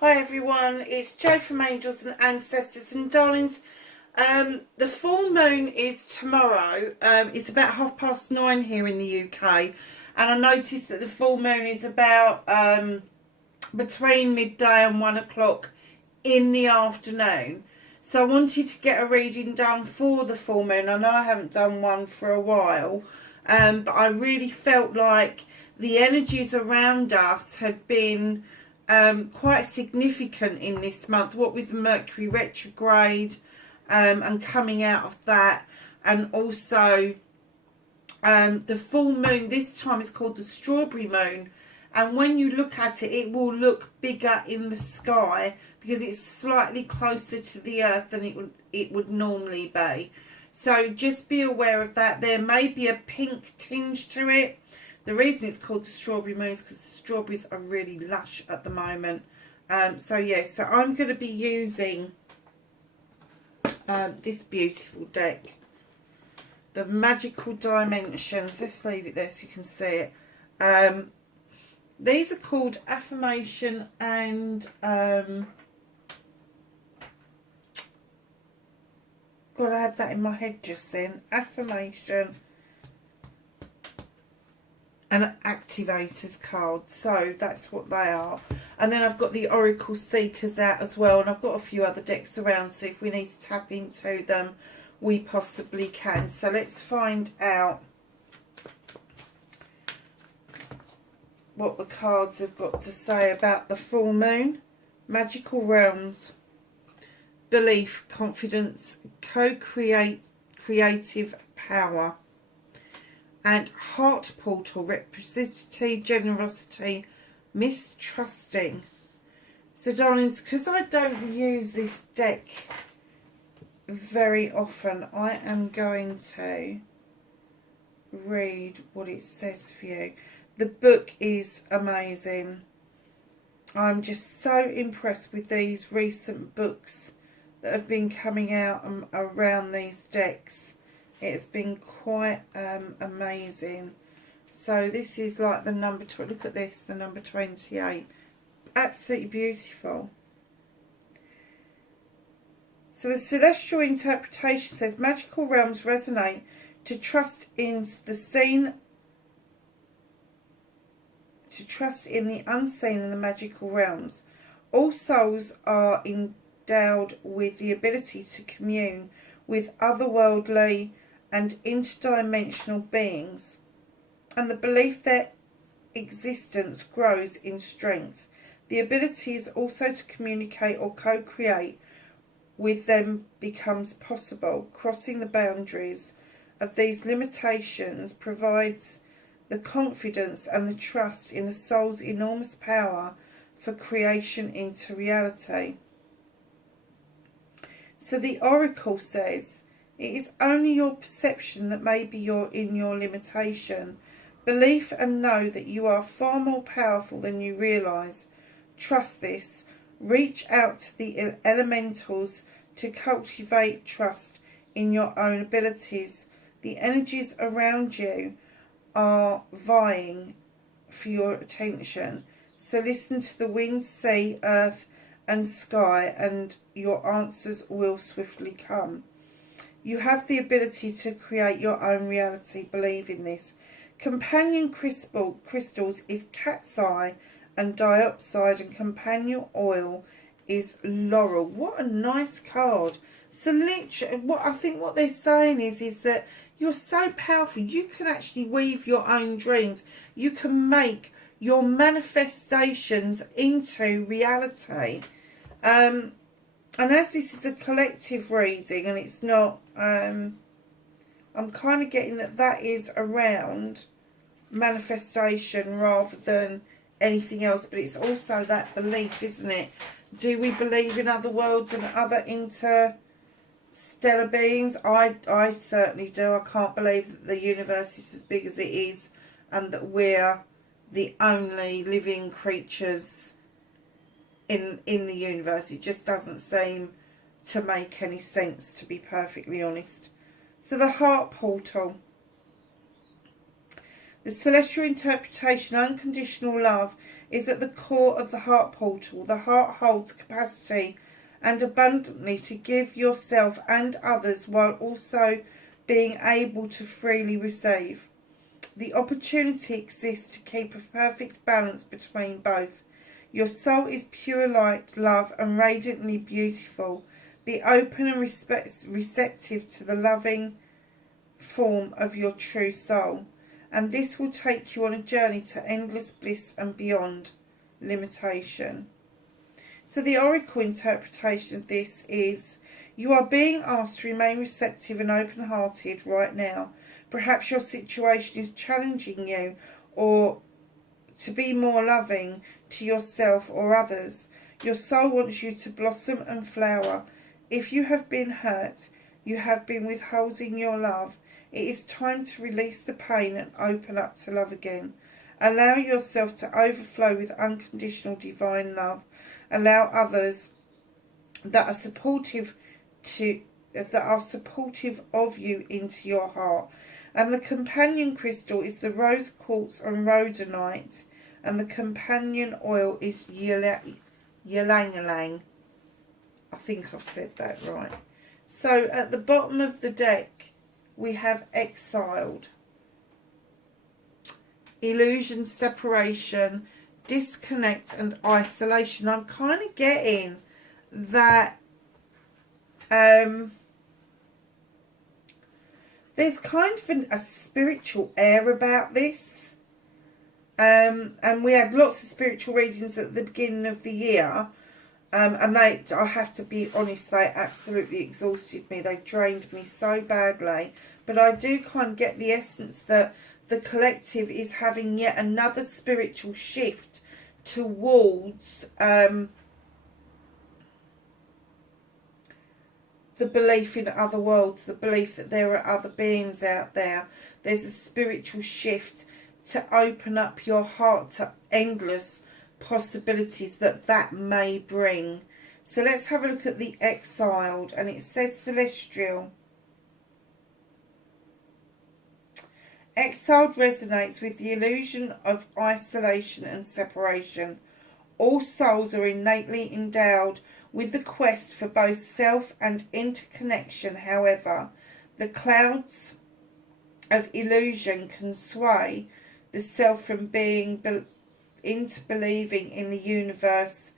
Hi everyone, it's Jo from Angels and Ancestors and Darlings. The full moon is tomorrow. It's about 9:30 here in the UK, and I noticed that the full moon is about between midday and 1 o'clock in the afternoon. So I wanted to get a reading done for the full moon. I know I haven't done one for a while, but I really felt like the energies around us had been quite significant in this month, what with the Mercury retrograde and coming out of that, and also the full moon this time is called the strawberry moon, and when you look at it, it will look bigger in the sky because it's slightly closer to the earth than it would normally be. So just be aware of that. There may be a pink tinge to it. The reason it's called the strawberry moon is because the strawberries are really lush at the moment. So I'm going to be using this beautiful deck, the Magical Dimensions. Let's leave it there so you can see it. These are called Affirmation and God, I had that in my head just then. Affirmation and Activators card. So that's what they are. And then I've got the Oracle Seekers out as well, and I've got a few other decks around, so if we need to tap into them, we possibly can. So let's find out what the cards have got to say about the full moon. Magical realms, belief, confidence, creative power, and heart portal, reciprocity, generosity, mistrusting. So darlings, because I don't use this deck very often, I am going to read what it says for you. The book is amazing. I'm just so impressed with these recent books that have been coming out around these decks. It's been quite amazing. So this is like the number 20. Look at this, the number 28. Absolutely beautiful. So the celestial interpretation says magical realms resonate to trust in the seen, to trust in the unseen in the magical realms. All souls are endowed with the ability to commune with otherworldly and interdimensional beings, and the belief their existence grows in strength. The ability is also to communicate or co-create with them becomes possible. Crossing the boundaries of these limitations provides the confidence and the trust in the soul's enormous power for creation into reality. So the Oracle says, it is only your perception that may be in your limitation. Believe and know that you are far more powerful than you realise. Trust this. Reach out to the elementals to cultivate trust in your own abilities. The energies around you are vying for your attention. So listen to the wind, sea, earth and sky, and your answers will swiftly come. You have the ability to create your own reality. Believe in this. Companion crystals is cat's eye and dioxide, and companion oil is laurel. What a nice card. So literally, what they're saying is that you're so powerful. You can actually weave your own dreams. You can make your manifestations into reality. And as this is a collective reading and it's not, I'm kind of getting that is around manifestation rather than anything else, but it's also that belief, isn't it? Do we believe in other worlds and other interstellar beings? I certainly do. I can't believe that the universe is as big as it is and that we're the only living creatures in the universe. It just doesn't seem to make any sense, to be perfectly honest. So the heart portal. The celestial interpretation, unconditional love, is at the core of the heart portal. The heart holds capacity and abundantly to give yourself and others while also being able to freely receive. The opportunity exists to keep a perfect balance between both. Your soul is pure light, love, and radiantly beautiful. Be open and receptive to the loving form of your true soul, and this will take you on a journey to endless bliss and beyond limitation. So the oracle interpretation of this is, you are being asked to remain receptive and open-hearted right now. Perhaps your situation is challenging you, or to be more loving to yourself or others. Your soul wants you to blossom and flower. If you have been hurt, you have been withholding your love. It is time to release the pain and open up to love again. Allow yourself to overflow with unconditional divine love. Allow others that are supportive of you into your heart. And the companion crystal is the rose quartz and rhodonite, and the companion oil is ylang-ylang. I think I've said that right. So at the bottom of the deck we have exiled, illusion, separation, disconnect and isolation. I'm kind of getting that there's kind of a spiritual air about this. And we had lots of spiritual readings at the beginning of the year. And I have to be honest, they absolutely exhausted me. They drained me so badly. But I do kind of get the essence that the collective is having yet another spiritual shift towards the belief in other worlds, the belief that there are other beings out there. There's a spiritual shift to open up your heart to endless possibilities that may bring. So let's have a look at the exiled, and it says celestial. Exiled resonates with the illusion of isolation and separation. All souls are innately endowed with the quest for both self and interconnection. However, the clouds of illusion can sway the self from being into believing in the universe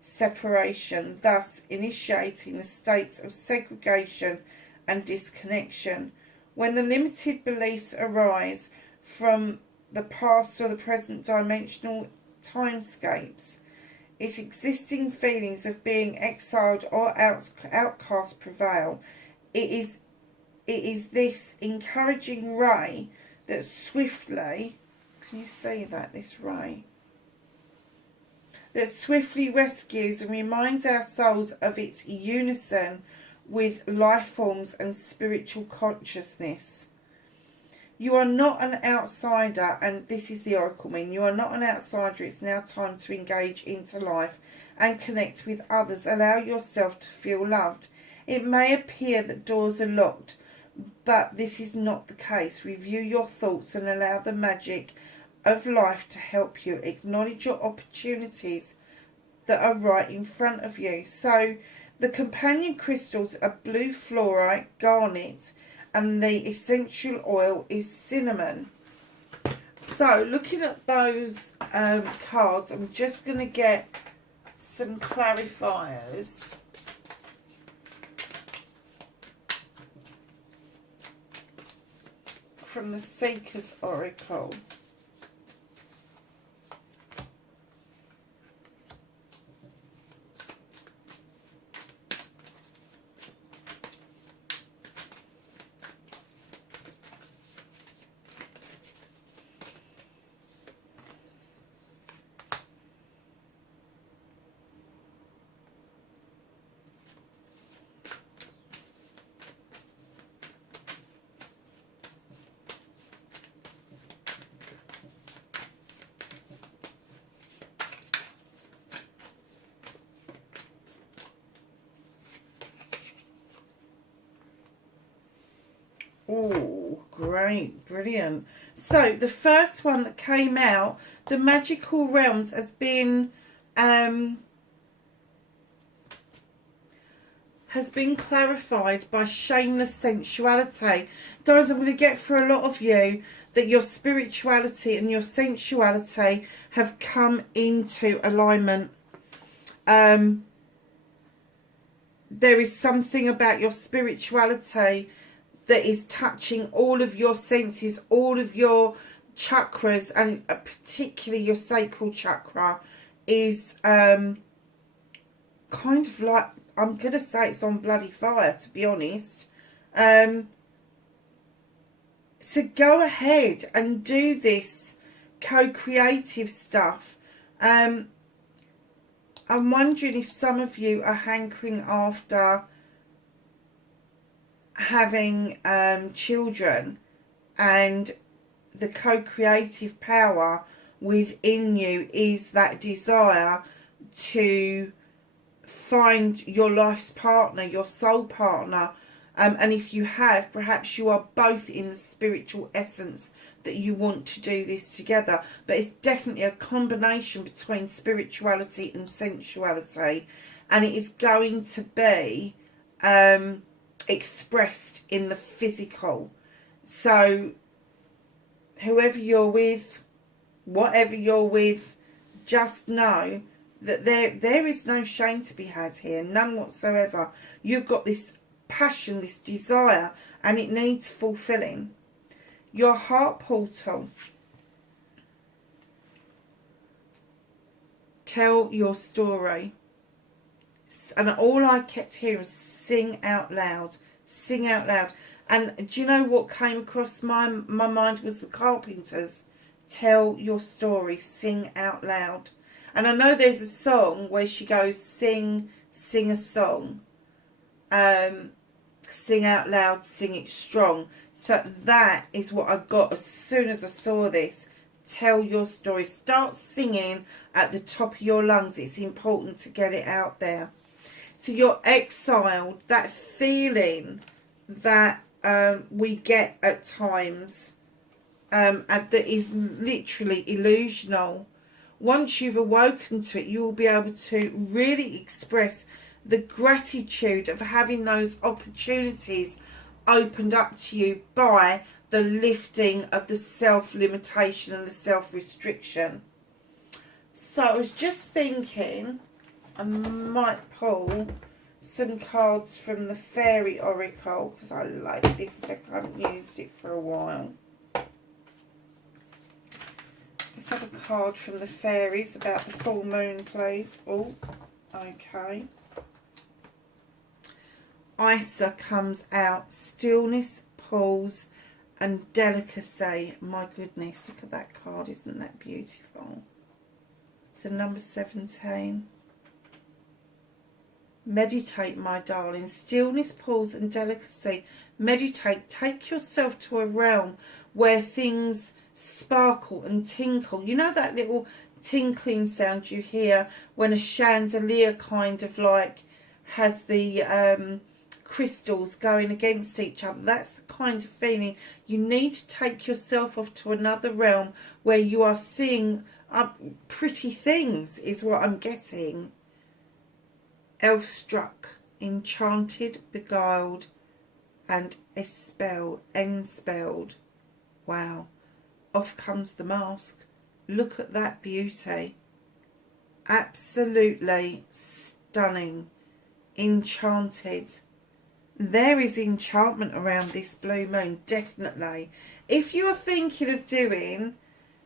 separation, thus initiating the states of segregation and disconnection. When the limited beliefs arise from the past or the present dimensional timescapes, its existing feelings of being exiled or outcast prevail. It is this encouraging ray that swiftly, can you see that, this ray? That swiftly rescues and reminds our souls of its unison with life forms and spiritual consciousness. You are not an outsider, and this is the oracle mean. You are not an outsider. It's now time to engage into life and connect with others. Allow yourself to feel loved. It may appear that doors are locked, but this is not the case. Review your thoughts and allow the magic of life to help you. Acknowledge your opportunities that are right in front of you. So the companion crystals are blue fluorite, garnet, and the essential oil is cinnamon. So looking at those cards, I'm just going to get some clarifiers. From the Seeker's Oracle. Oh, great, brilliant. So the first one that came out, the magical realms, has been clarified by shameless sensuality. Guys, I'm going to get for a lot of you that your spirituality and your sensuality have come into alignment. There is something about your spirituality that is touching all of your senses, all of your chakras, and particularly your sacral chakra is kind of like, I'm going to say it's on bloody fire, to be honest. So go ahead and do this co-creative stuff. I'm wondering if some of you are hankering after having children, and the co-creative power within you is that desire to find your life's partner, your soul partner. And if you have, perhaps you are both in the spiritual essence that you want to do this together. But it's definitely a combination between spirituality and sensuality, and it is going to be expressed in the physical. So whoever you're with, whatever you're with, just know that there is no shame to be had here, none whatsoever. You've got this passion, this desire, and it needs fulfilling. Your heart portal. Tell your story. And all I kept hearing was sing out loud, sing out loud. And do you know what came across my mind was the Carpenters. Tell your story, sing out loud. And I know there's a song where she goes, sing a song. Sing out loud, sing it strong. So that is what I got as soon as I saw this. Tell your story. Start singing at the top of your lungs. It's important to get it out there. So you're exiled. That feeling that we get at times, and that is literally illusional. Once you've awoken to it, you will be able to really express the gratitude of having those opportunities opened up to you by the lifting of the self-limitation and the self-restriction. So I was just thinking I might pull some cards from the Fairy Oracle, because I like this deck. I haven't used it for a while. Let's have a card from the fairies about the full moon, please. Oh, okay. Isa comes out. Stillness, pause, and delicacy. My goodness, look at that card. Isn't that beautiful? So number 17. Meditate, my darling. Stillness, pause, and delicacy. Meditate. Take yourself to a realm where things sparkle and tinkle. You know that little tinkling sound you hear when a chandelier kind of like has the crystals going against each other? That's the kind of feeling. You need to take yourself off to another realm where you are seeing pretty things, is what I'm getting. Elf-struck, enchanted, beguiled, and enspelled. Wow. Off comes the mask. Look at that beauty. Absolutely stunning. Enchanted. There is enchantment around this blue moon, definitely. If you are thinking of doing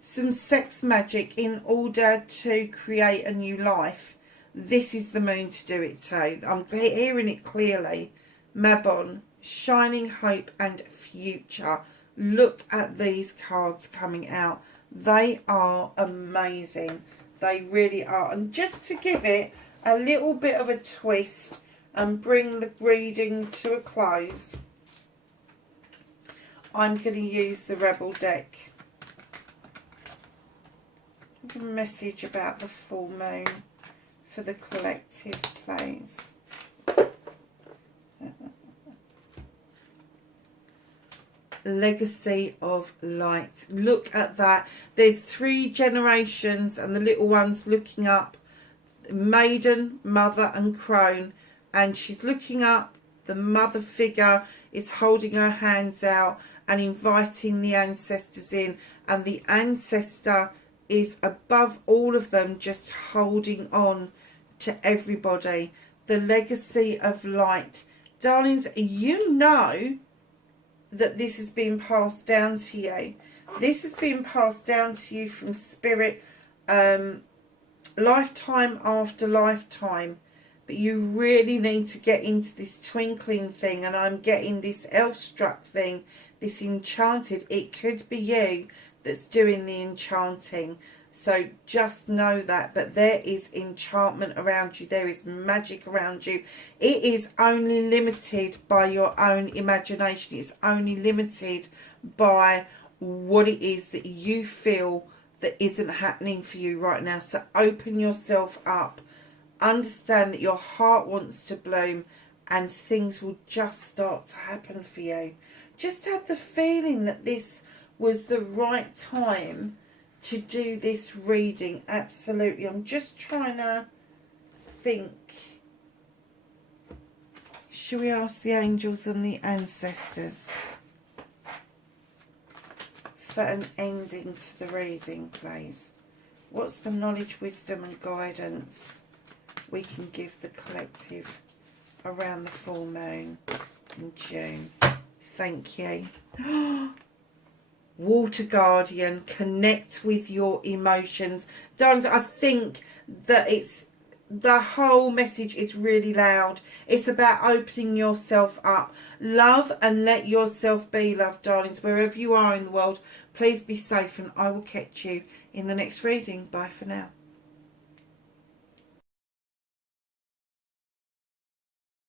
some sex magic in order to create a new life, this is the moon to do it too. I'm hearing it clearly. Mabon, shining hope and future. Look at these cards coming out. They are amazing. They really are. And just to give it a little bit of a twist and bring the reading to a close, I'm going to use the Rebel deck. There's a message about the full moon for the collective, please. legacy of light. Look at that. There's 3 generations and the little one's looking up. Maiden, mother and crone. And she's looking up. The mother figure is holding her hands out and inviting the ancestors in. And the ancestor is above all of them, just holding on to everybody. The legacy of light. Darlings, you know that this has been passed down to you. This has been passed down to you from spirit, lifetime after lifetime. But you really need to get into this twinkling thing. And I'm getting this elf struck thing, this enchanted. It could be you that's doing the enchanting. So just know that. But there is enchantment around you. There is magic around you. It is only limited by your own imagination. It's only limited by what it is that you feel that isn't happening for you right now. So open yourself up. Understand that your heart wants to bloom and things will just start to happen for you. Just had the feeling that this was the right time to do this reading. Absolutely. I'm just trying to think. Should we ask the angels and the ancestors for an ending to the reading, please? What's the knowledge, wisdom and guidance we can give the collective around the full moon in June? Thank you. Water Guardian, connect with your emotions. Darlings, I think that the whole message is really loud. It's about opening yourself up. Love and let yourself be loved, darlings. Wherever you are in the world, please be safe and I will catch you in the next reading. Bye for now.